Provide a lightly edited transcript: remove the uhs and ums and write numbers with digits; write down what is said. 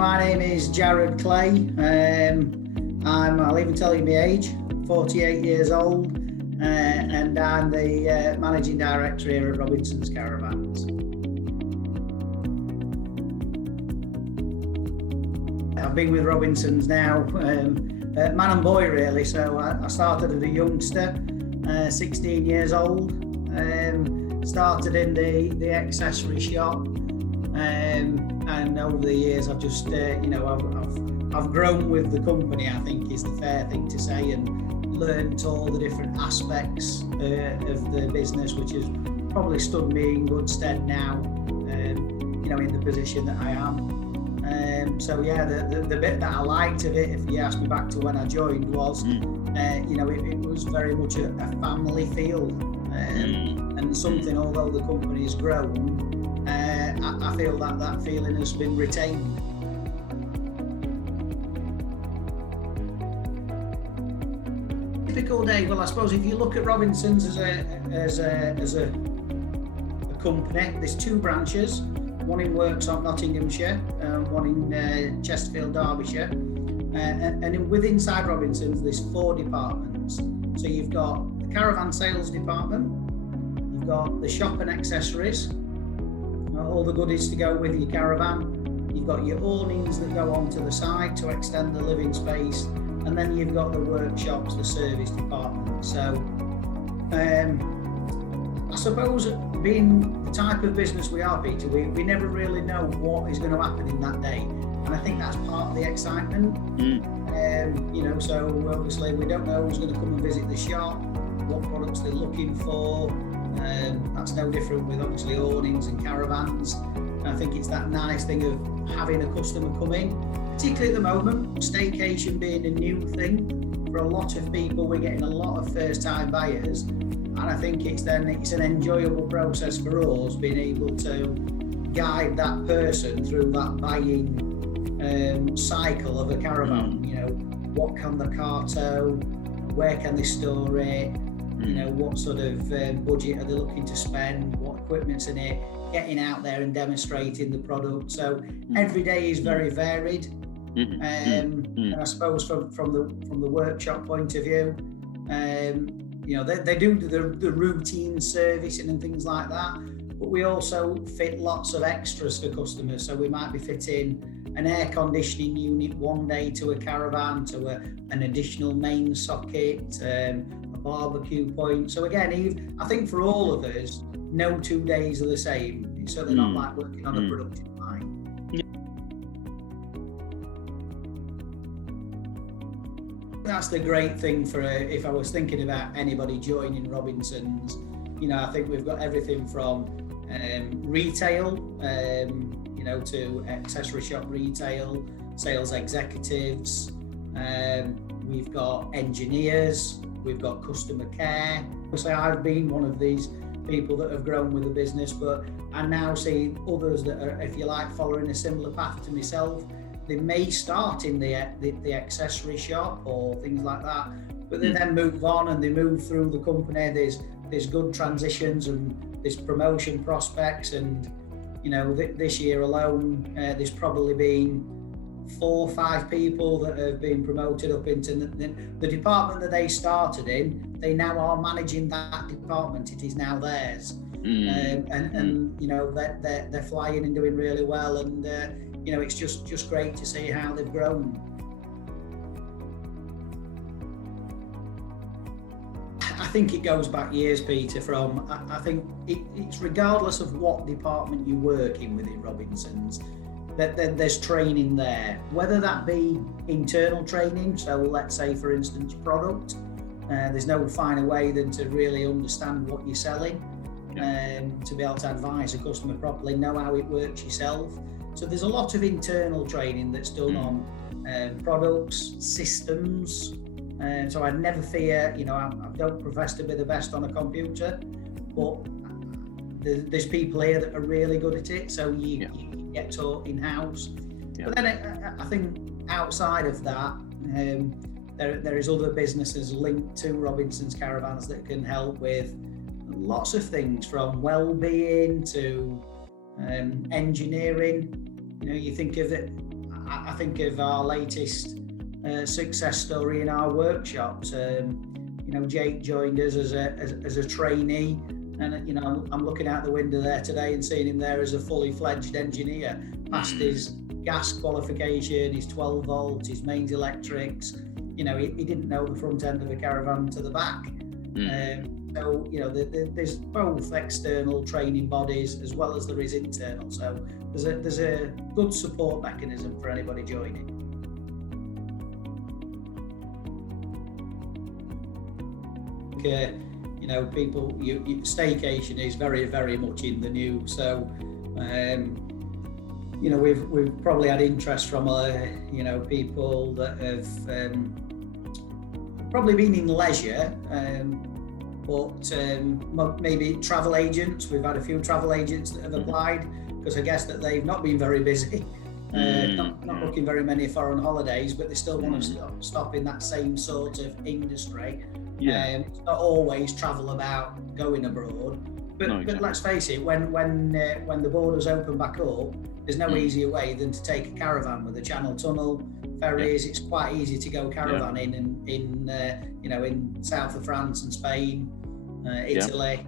My name is Jarrod Clay. I'll even tell you my age, 48 years old, and I'm the Managing Director here at Robinsons Caravans. I've been with Robinsons now, man and boy really, so I started as a youngster, 16 years old, started in the accessory shop, and over the years I've just, I've grown with the company, I think is the fair thing to say, and learned all the different aspects of the business, which has probably stood me in good stead now, in the position that I am. So yeah, the bit that I liked of it, if you ask me back to when I joined, was, it was very much a family feel, and something, although the company has grown, I feel that feeling has been retained. Typical day, well, I suppose if you look at Robinsons as a company, there's two branches. One in Worksop, Nottinghamshire, one in Chesterfield, Derbyshire, and within inside Robinsons there's 4 departments. So you've got the caravan sales department, you've got the shop and accessories, all the goodies to go with your caravan, you've got your awnings that go onto the side to extend the living space, and then you've got the workshops, the service department. So I suppose, being the type of business we are, Peter, we never really know what is going to happen in that day, and I think that's part of the excitement. So obviously we don't know who's going to come and visit the shop, what products they're looking for. That's no different with obviously awnings and caravans. And I think it's that nice thing of having a customer come in, particularly at the moment, staycation being a new thing for a lot of people. We're getting a lot of first-time buyers. And I think it's an enjoyable process for us, being able to guide that person through that buying cycle of a caravan. What can the car tow? Where can they store it? What sort of budget are they looking to spend? What equipment's in it? Getting out there and demonstrating the product. So every day is very varied. And I suppose from the workshop point of view, they do the routine servicing and things like that, but we also fit lots of extras for customers. So we might be fitting an air conditioning unit one day to a caravan, to an additional main socket, a barbecue point. So again, I think for all of us, no 2 days are the same. It's certainly not like working on a production line. That's the great thing if I was thinking about anybody joining Robinsons. I think we've got everything from retail, to accessory shop retail, sales executives. We've got engineers. We've got customer care. So I've been one of these people that have grown with the business, but I now see others that are, if you like, following a similar path to myself. They may start in the accessory shop or things like that, but they then move on and they move through the company. There's good transitions and there's promotion prospects, and this year alone there's probably been 4 or 5 people that have been promoted up into the department that they started in. They now are managing that department. It is now theirs, and they're flying and doing really well, and it's just great to see how they've grown. I think it goes back years, Peter, I think it's regardless of what department you work in within Robinsons, that there's training there, whether that be internal training. So let's say, for instance, product. There's no finer way than to really understand what you're selling, to be able to advise a customer properly, know how it works yourself. So there's a lot of internal training that's done on products, systems. So I never fear, I don't profess to be the best on a computer, but there's people here that are really good at it. So you get taught in-house. But then I think outside of that, there is other businesses linked to Robinsons Caravans that can help with lots of things, from well-being to engineering. You think of it, I think of our latest success story in our workshops. Jake joined us as a trainee, and I'm looking out the window there today and seeing him there as a fully fledged engineer, passed his gas qualification, his 12 volt, his mains electrics. He didn't know the front end of a caravan to the back. So there's both external training bodies as well as there is internal. So there's a good support mechanism for anybody joining. People, Staycation is very, very much in the news. So, we've probably had interest from, people that have probably been in leisure, but maybe travel agents. We've had a few travel agents that have applied because I guess that they've not been very busy, not booking very many foreign holidays, but they still want to stop in that same sort of industry. It's not always travel about going abroad, but let's face it, when the borders open back up, there's no easier way than to take a caravan with a channel tunnel, ferries. It's quite easy to go caravan in south of France and Spain, Italy.